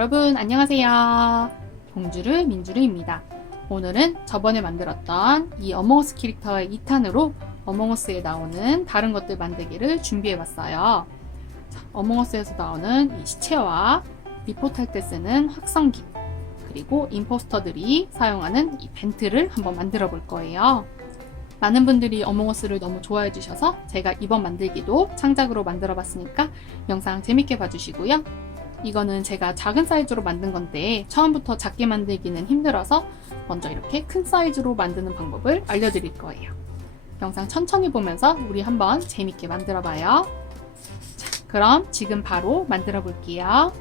여러분 안녕하세요. 동주르 민주르입니다. 오늘은 저번에 만들었던 이 어몽어스 캐릭터의 2탄으로 어몽어스에 나오는 다른 것들 만들기를 준비해봤어요. 자, 어몽어스에서 나오는 이 시체와 리포트할 때 쓰는 확성기 그리고 임포스터들이 사용하는 이 벤트를 한번 만들어 볼 거예요. 많은 분들이 어몽어스를 너무 좋아해 주셔서 제가 이번 만들기도 창작으로 만들어 봤으니까 영상 재밌게 봐주시고요. 이거는 제가 작은 사이즈로 만든 건데 처음부터 작게 만들기는 힘들어서 먼저 이렇게 큰 사이즈로 만드는 방법을 알려드릴 거예요. 영상 천천히 보면서 우리 한번 재밌게 만들어 봐요. 자, 그럼 지금 바로 만들어 볼게요.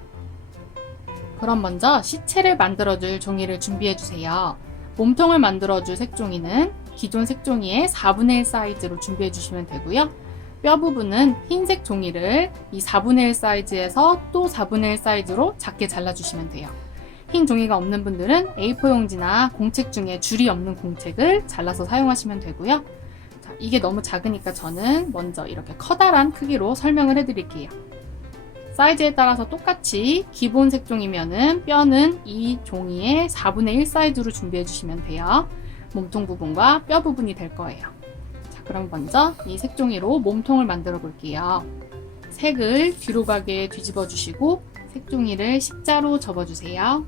그럼 먼저 시체를 만들어줄 종이를 준비해 주세요. 몸통을 만들어줄 색종이는 기존 색종이의 4분의 1 사이즈로 준비해 주시면 되고요. 뼈 부분은 흰색 종이를 이 4분의 1 사이즈에서 또 4분의 1 사이즈로 작게 잘라주시면 돼요. 흰 종이가 없는 분들은 A4 용지나 공책 중에 줄이 없는 공책을 잘라서 사용하시면 되고요. 자, 이게 너무 작으니까 저는 먼저 이렇게 커다란 크기로 설명을 해드릴게요. 사이즈에 따라서 똑같이 기본 색종이면은 뼈는 이 종이의 4분의 1 사이즈로 준비해 주시면 돼요. 몸통 부분과 뼈 부분이 될 거예요. 자, 그럼 먼저 이 색종이로 몸통을 만들어 볼게요. 색을 뒤로 가게 뒤집어 주시고 색종이를 십자로 접어 주세요.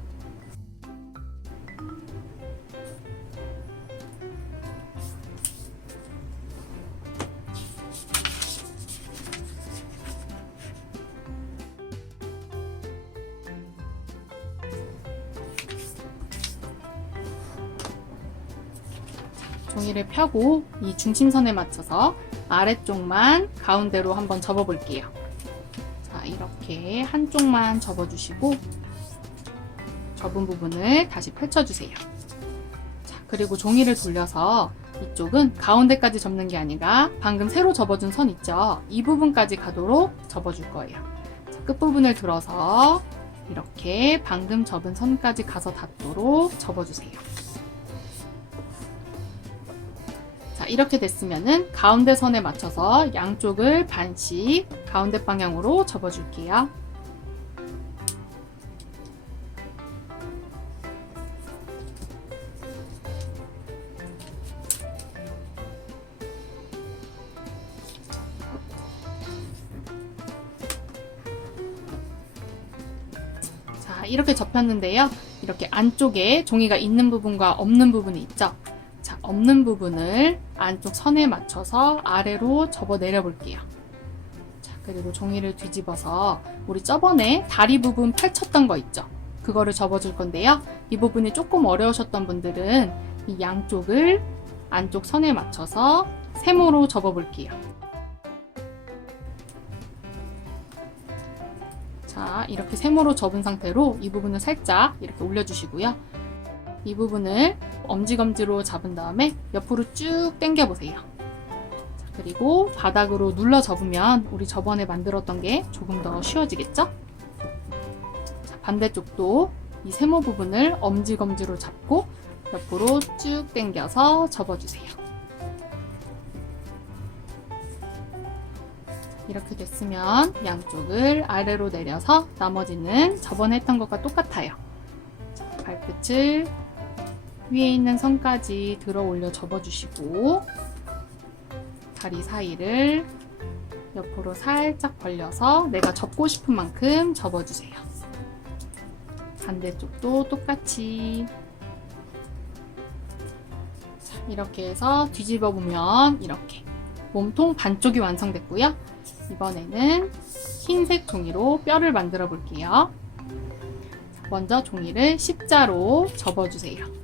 펴고 이 중심선에 맞춰서 아래쪽만 가운데로 한번 접어 볼게요. 자, 이렇게 한쪽만 접어 주시고 접은 부분을 다시 펼쳐 주세요. 자, 그리고 종이를 돌려서 이쪽은 가운데까지 접는 게 아니라 방금 새로 접어준 선 있죠? 이 부분까지 가도록 접어줄 거예요. 자, 끝부분을 들어서 이렇게 방금 접은 선까지 가서 닿도록 접어주세요. 이렇게 됐으면은 가운데 선에 맞춰서 양쪽을 반씩 가운데 방향으로 접어줄게요. 자, 이렇게 접혔는데요. 이렇게 안쪽에 종이가 있는 부분과 없는 부분이 있죠. 자, 없는 부분을 안쪽 선에 맞춰서 아래로 접어 내려 볼게요. 자, 그리고 종이를 뒤집어서 우리 저번에 다리 부분 펼쳤던 거 있죠? 그거를 접어줄 건데요. 이 부분이 조금 어려우셨던 분들은 이 양쪽을 안쪽 선에 맞춰서 세모로 접어 볼게요. 자, 이렇게 세모로 접은 상태로 이 부분을 살짝 이렇게 올려주시고요. 이 부분을 엄지검지로 잡은 다음에 옆으로 쭉 당겨 보세요. 그리고 바닥으로 눌러 접으면 우리 저번에 만들었던 게 조금 더 쉬워지겠죠? 자, 반대쪽도 이 세모 부분을 엄지검지로 잡고 옆으로 쭉 당겨서 접어주세요. 이렇게 됐으면 양쪽을 아래로 내려서 나머지는 저번에 했던 것과 똑같아요. 자, 발끝을 위에 있는 선까지 들어 올려 접어주시고 다리 사이를 옆으로 살짝 벌려서 내가 접고 싶은 만큼 접어주세요. 반대쪽도 똑같이 자, 이렇게 해서 뒤집어 보면 이렇게 몸통 반쪽이 완성됐고요. 이번에는 흰색 종이로 뼈를 만들어 볼게요. 먼저 종이를 십자로 접어주세요.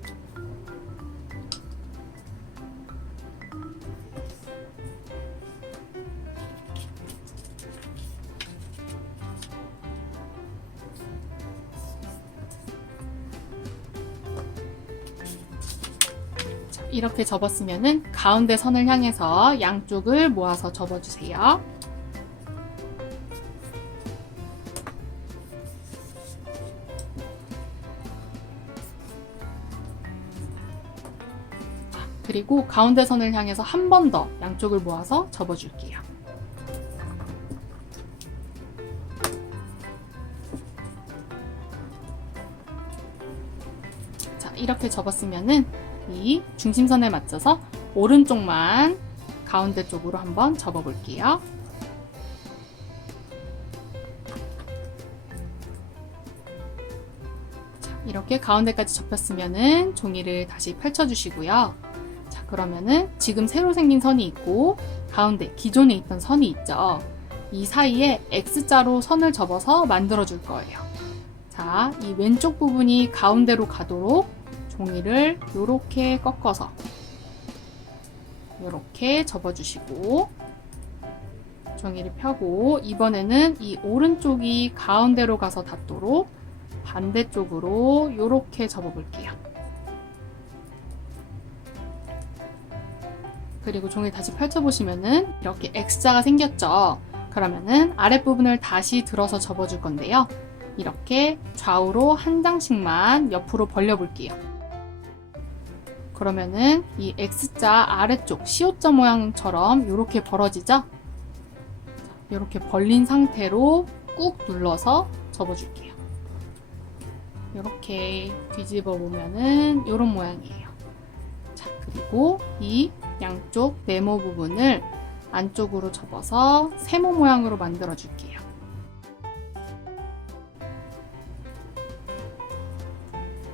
이렇게 접었으면은 가운데 선을 향해서 양쪽을 모아서 접어주세요. 그리고 가운데 선을 향해서 한 번 더 양쪽을 모아서 접어줄게요. 이렇게 접었으면은 이 중심선에 맞춰서 오른쪽만 가운데 쪽으로 한번 접어 볼게요. 자, 이렇게 가운데까지 접혔으면은 종이를 다시 펼쳐 주시고요. 자, 그러면은 지금 새로 생긴 선이 있고 가운데 기존에 있던 선이 있죠. 이 사이에 X자로 선을 접어서 만들어 줄 거예요. 자, 이 왼쪽 부분이 가운데로 가도록 종이를 이렇게 꺾어서 이렇게 접어주시고 종이를 펴고 이번에는 이 오른쪽이 가운데로 가서 닿도록 반대쪽으로 이렇게 접어볼게요. 그리고 종이 다시 펼쳐보시면은 이렇게 X자가 생겼죠. 그러면은 아랫부분을 다시 들어서 접어줄 건데요. 이렇게 좌우로 한 장씩만 옆으로 벌려볼게요. 그러면은 이 X자 아래쪽 시옷자 모양처럼 이렇게 벌어지죠? 이렇게 벌린 상태로 꾹 눌러서 접어줄게요. 이렇게 뒤집어 보면은 이런 모양이에요. 자, 그리고 이 양쪽 네모 부분을 안쪽으로 접어서 세모 모양으로 만들어 줄게요.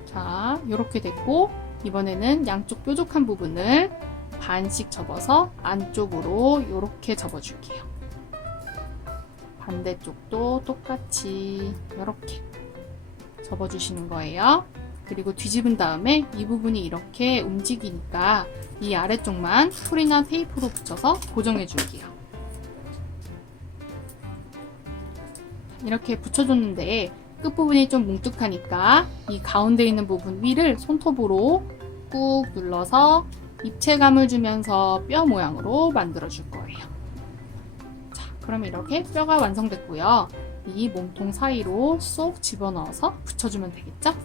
자, 이렇게 됐고 이번에는 양쪽 뾰족한 부분을 반씩 접어서 안쪽으로 이렇게 접어줄게요. 반대쪽도 똑같이 이렇게 접어주시는 거예요. 그리고 뒤집은 다음에 이 부분이 이렇게 움직이니까 이 아래쪽만 풀이나 테이프로 붙여서 고정해 줄게요. 이렇게 붙여줬는데 끝부분이 좀 뭉툭하니까 이 가운데 있는 부분 위를 손톱으로 꾹 눌러서 입체감을 주면서 뼈 모양으로 만들어 줄 거예요. 자, 그럼 이렇게 뼈가 완성됐고요. 이 몸통 사이로 쏙 집어넣어서 붙여주면 되겠죠?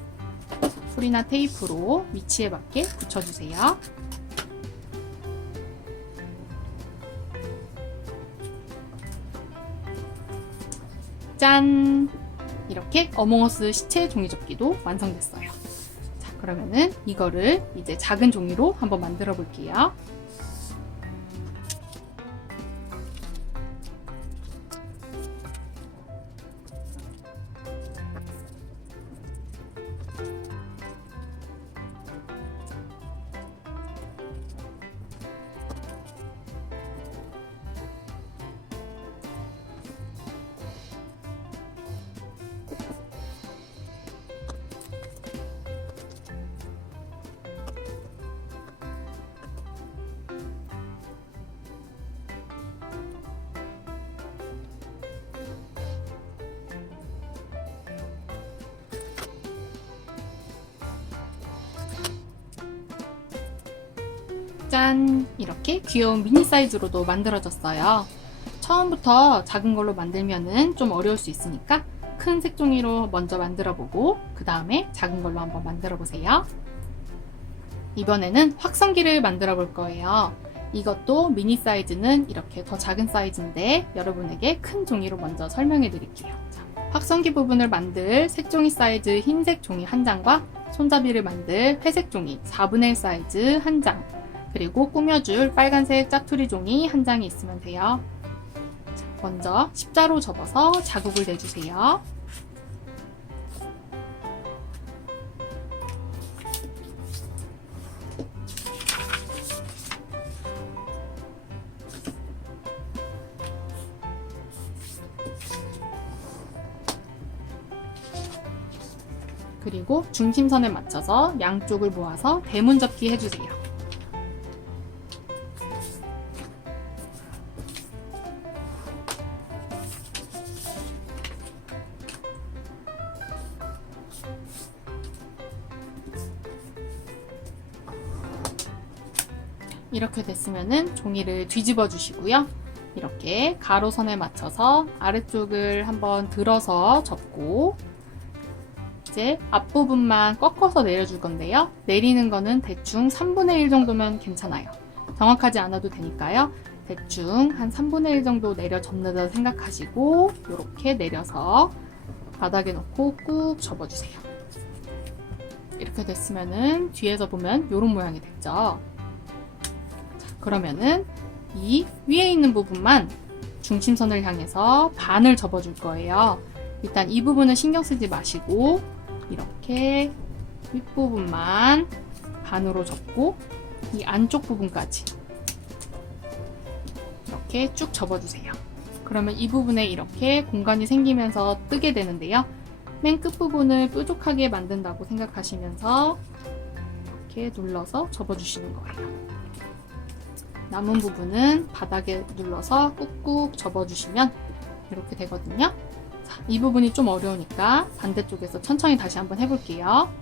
풀이나 테이프로 위치에 맞게 붙여주세요. 짠! 이렇게 어몽어스 시체 종이접기도 완성됐어요. 자, 그러면은 이거를 이제 작은 종이로 한번 만들어 볼게요. 짠! 이렇게 귀여운 미니 사이즈로도 만들어졌어요. 처음부터 작은 걸로 만들면은 좀 어려울 수 있으니까 큰 색종이로 먼저 만들어 보고 그 다음에 작은 걸로 한번 만들어 보세요. 이번에는 확성기를 만들어 볼 거예요. 이것도 미니 사이즈는 이렇게 더 작은 사이즈인데 여러분에게 큰 종이로 먼저 설명해 드릴게요. 자, 확성기 부분을 만들 색종이 사이즈 흰색 종이 한 장과 손잡이를 만들 회색 종이 4분의 1 사이즈 한 장, 그리고 꾸며줄 빨간색 짜투리 종이 한 장이 있으면 돼요. 자, 먼저 십자로 접어서 자국을 내주세요. 그리고 중심선에 맞춰서 양쪽을 모아서 대문 접기 해주세요. 됐으면은 종이를 뒤집어 주시고요. 이렇게 가로선에 맞춰서 아래쪽을 한번 들어서 접고 이제 앞부분만 꺾어서 내려줄 건데요. 내리는 거는 대충 3분의 1 정도면 괜찮아요. 정확하지 않아도 되니까요. 대충 한 3분의 1 정도 내려 접는다 생각하시고 이렇게 내려서 바닥에 놓고 꾹 접어주세요. 이렇게 됐으면은 뒤에서 보면 이런 모양이 됐죠. 자, 그러면은 이 위에 있는 부분만 중심선을 향해서 반을 접어줄 거예요. 일단 이 부분은 신경 쓰지 마시고 이렇게 윗부분만 반으로 접고 이 안쪽 부분까지 이렇게 쭉 접어주세요. 그러면 이 부분에 이렇게 공간이 생기면서 뜨게 되는데요. 맨 끝부분을 뾰족하게 만든다고 생각하시면서 이렇게 눌러서 접어주시는 거예요. 남은 부분은 바닥에 눌러서 꾹꾹 접어주시면 이렇게 되거든요. 자, 이 부분이 좀 어려우니까 반대쪽에서 천천히 다시 한번 해볼게요.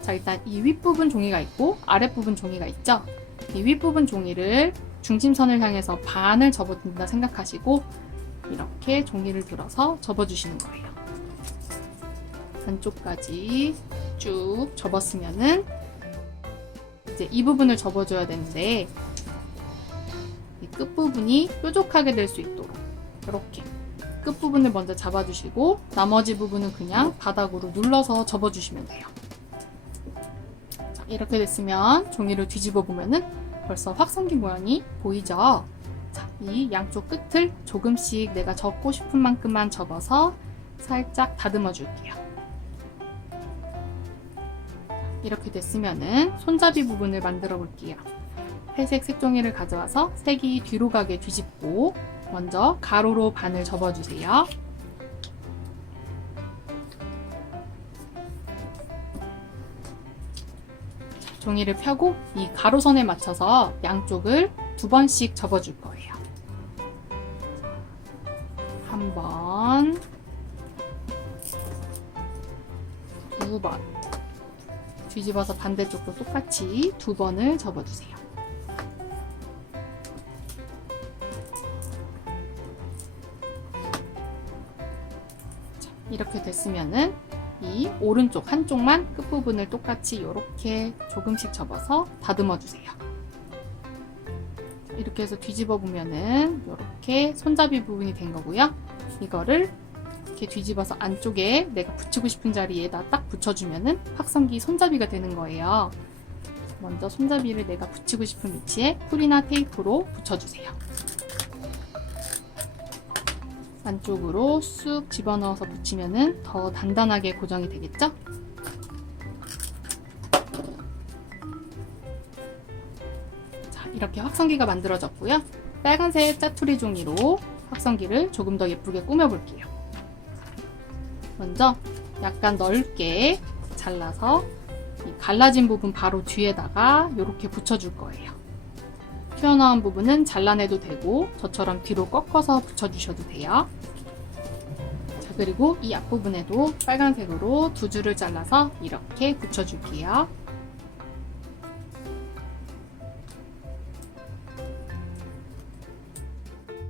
자, 일단 이 윗부분 종이가 있고 아랫부분 종이가 있죠? 이 윗부분 종이를 중심선을 향해서 반을 접어준다 생각하시고 이렇게 종이를 들어서 접어주시는 거예요. 안쪽까지 쭉 접었으면은 이제 이 부분을 접어줘야 되는데 이 끝부분이 뾰족하게 될 수 있도록 이렇게 끝부분을 먼저 잡아주시고 나머지 부분은 그냥 바닥으로 눌러서 접어주시면 돼요. 자, 이렇게 됐으면 종이를 뒤집어 보면은 벌써 확성기 모양이 보이죠? 자, 이 양쪽 끝을 조금씩 내가 접고 싶은 만큼만 접어서 살짝 다듬어 줄게요. 이렇게 됐으면은 손잡이 부분을 만들어 볼게요. 회색 색종이를 가져와서 색이 뒤로 가게 뒤집고 먼저 가로로 반을 접어주세요. 종이를 펴고 이 가로선에 맞춰서 양쪽을 두 번씩 접어줄 거예요. 한 번, 두 번. 뒤집어서 반대쪽도 똑같이 두 번을 접어주세요. 이렇게 됐으면은 이 오른쪽 한쪽만 끝부분을 똑같이 이렇게 조금씩 접어서 다듬어 주세요. 이렇게 해서 뒤집어 보면은 이렇게 손잡이 부분이 된 거고요. 이거를 이렇게 뒤집어서 안쪽에 내가 붙이고 싶은 자리에다 딱 붙여주면은 확성기 손잡이가 되는 거예요. 먼저 손잡이를 내가 붙이고 싶은 위치에 풀이나 테이프로 붙여주세요. 안쪽으로 쑥 집어넣어서 붙이면은 더 단단하게 고정이 되겠죠? 자, 이렇게 확성기가 만들어졌고요. 빨간색 짜투리 종이로 확성기를 조금 더 예쁘게 꾸며볼게요. 먼저 약간 넓게 잘라서 이 갈라진 부분 바로 뒤에다가 이렇게 붙여줄 거예요. 튀어나온 부분은 잘라내도 되고 저처럼 뒤로 꺾어서 붙여주셔도 돼요. 자 그리고 이 앞부분에도 빨간색으로 두 줄을 잘라서 이렇게 붙여줄게요.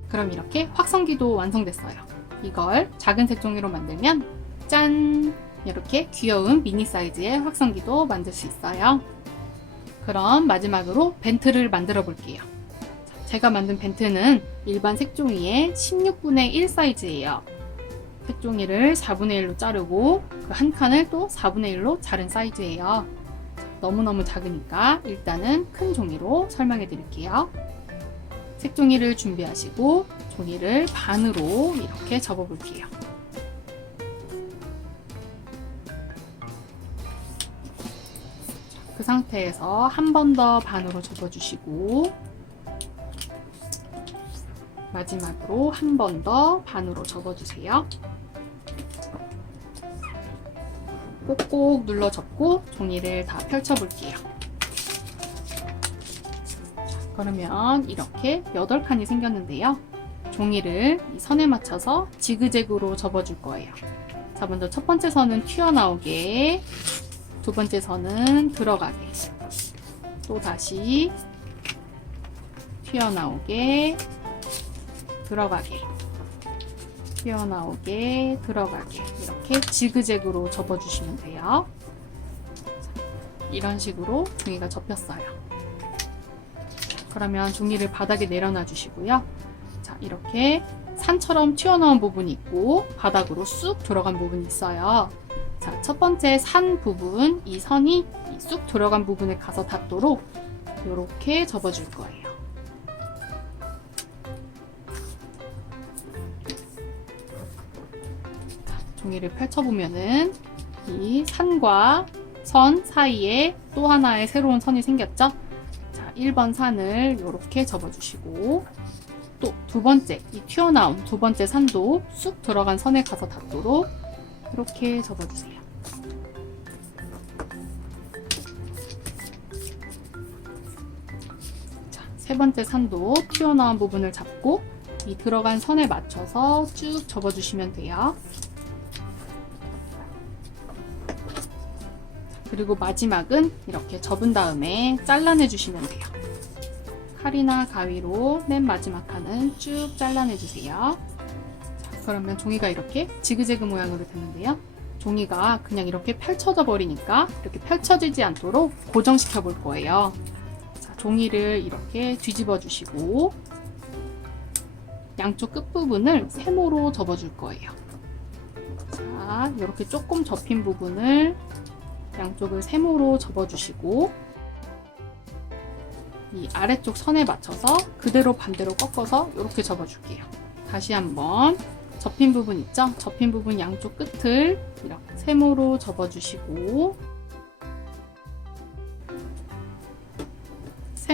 그럼 이렇게 확성기도 완성됐어요. 이걸 작은 색종이로 만들면 짠! 이렇게 귀여운 미니 사이즈의 확성기도 만들 수 있어요. 그럼 마지막으로 벤트를 만들어 볼게요. 제가 만든 벤트는 일반 색종이의 16분의 1 사이즈예요. 색종이를 4분의 1로 자르고 그 한 칸을 또 4분의 1로 자른 사이즈예요. 너무너무 작으니까 일단은 큰 종이로 설명해 드릴게요. 색종이를 준비하시고 종이를 반으로 이렇게 접어 볼게요. 그 상태에서 한 번 더 반으로 접어주시고 마지막으로 한 번 더 반으로 접어주세요. 꼭꼭 눌러 접고 종이를 다 펼쳐볼게요. 그러면 이렇게 8칸이 생겼는데요. 종이를 이 선에 맞춰서 지그재그로 접어줄 거예요. 자, 먼저 첫 번째 선은 튀어나오게, 두 번째 선은 들어가게, 또 다시 튀어나오게, 들어가게, 튀어나오게, 들어가게 이렇게 지그재그로 접어주시면 돼요. 이런 식으로 종이가 접혔어요. 그러면 종이를 바닥에 내려놔 주시고요. 자, 이렇게 산처럼 튀어나온 부분이 있고 바닥으로 쑥 들어간 부분이 있어요. 자, 첫 번째 산 부분, 이 선이 이 쑥 들어간 부분에 가서 닿도록 이렇게 접어줄 거예요. 자, 종이를 펼쳐보면은 이 산과 선 사이에 또 하나의 새로운 선이 생겼죠? 자, 1번 산을 이렇게 접어주시고 또 두 번째, 이 튀어나온 두 번째 산도 쑥 들어간 선에 가서 닿도록 이렇게 접어주세요. 세 번째 산도 튀어나온 부분을 잡고 이 들어간 선에 맞춰서 쭉 접어주시면 돼요. 그리고 마지막은 이렇게 접은 다음에 잘라내 주시면 돼요. 칼이나 가위로 맨 마지막 칸은 쭉 잘라내 주세요. 자, 그러면 종이가 이렇게 지그재그 모양으로 됐는데요. 종이가 그냥 이렇게 펼쳐져 버리니까 이렇게 펼쳐지지 않도록 고정시켜 볼 거예요. 자, 종이를 이렇게 뒤집어 주시고 양쪽 끝부분을 세모로 접어 줄 거예요. 자, 이렇게 조금 접힌 부분을 양쪽을 세모로 접어주시고 이 아래쪽 선에 맞춰서 그대로 반대로 꺾어서 이렇게 접어줄게요. 다시 한번 접힌 부분 있죠? 접힌 부분 양쪽 끝을 이렇게 세모로 접어주시고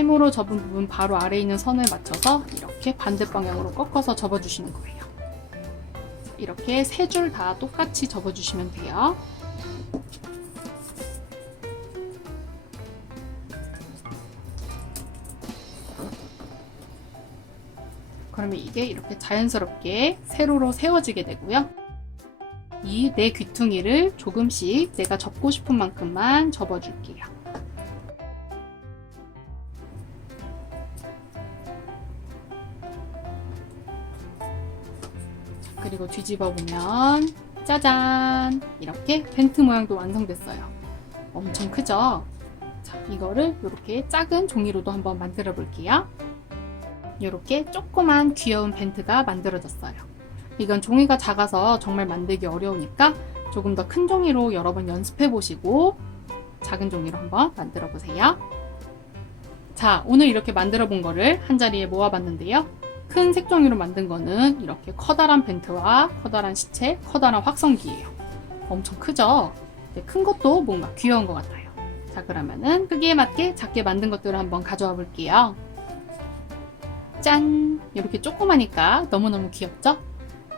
세모로 접은 부분 바로 아래에 있는 선을 맞춰서 이렇게 반대 방향으로 꺾어서 접어주시는 거예요. 이렇게 세 줄 다 똑같이 접어주시면 돼요. 그러면 이게 이렇게 자연스럽게 세로로 세워지게 되고요. 이 내 귀퉁이를 조금씩 내가 접고 싶은 만큼만 접어줄게요. 그리고 뒤집어 보면 짜잔! 이렇게 벤트 모양도 완성됐어요. 엄청 크죠? 자, 이거를 이렇게 작은 종이로도 한번 만들어 볼게요. 이렇게 조그만 귀여운 벤트가 만들어졌어요. 이건 종이가 작아서 정말 만들기 어려우니까 조금 더 큰 종이로 여러 번 연습해 보시고 작은 종이로 한번 만들어 보세요. 자, 오늘 이렇게 만들어 본 거를 한 자리에 모아 봤는데요. 큰 색종이로 만든 거는 이렇게 커다란 벤트와 커다란 시체, 커다란 확성기예요. 엄청 크죠? 네, 큰 것도 뭔가 귀여운 것 같아요. 자, 그러면은 크기에 맞게 작게 만든 것들을 한번 가져와 볼게요. 짠! 이렇게 조그마니까 너무너무 귀엽죠?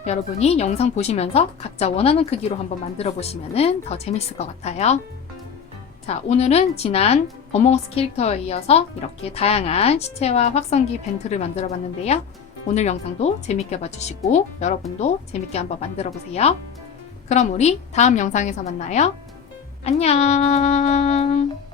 여러분이 영상 보시면서 각자 원하는 크기로 한번 만들어 보시면 더 재밌을 것 같아요. 자, 오늘은 지난 어몽어스 캐릭터에 이어서 이렇게 다양한 시체와 확성기 벤트를 만들어 봤는데요. 오늘 영상도 재밌게 봐주시고 여러분도 재밌게 한번 만들어 보세요. 그럼 우리 다음 영상에서 만나요. 안녕!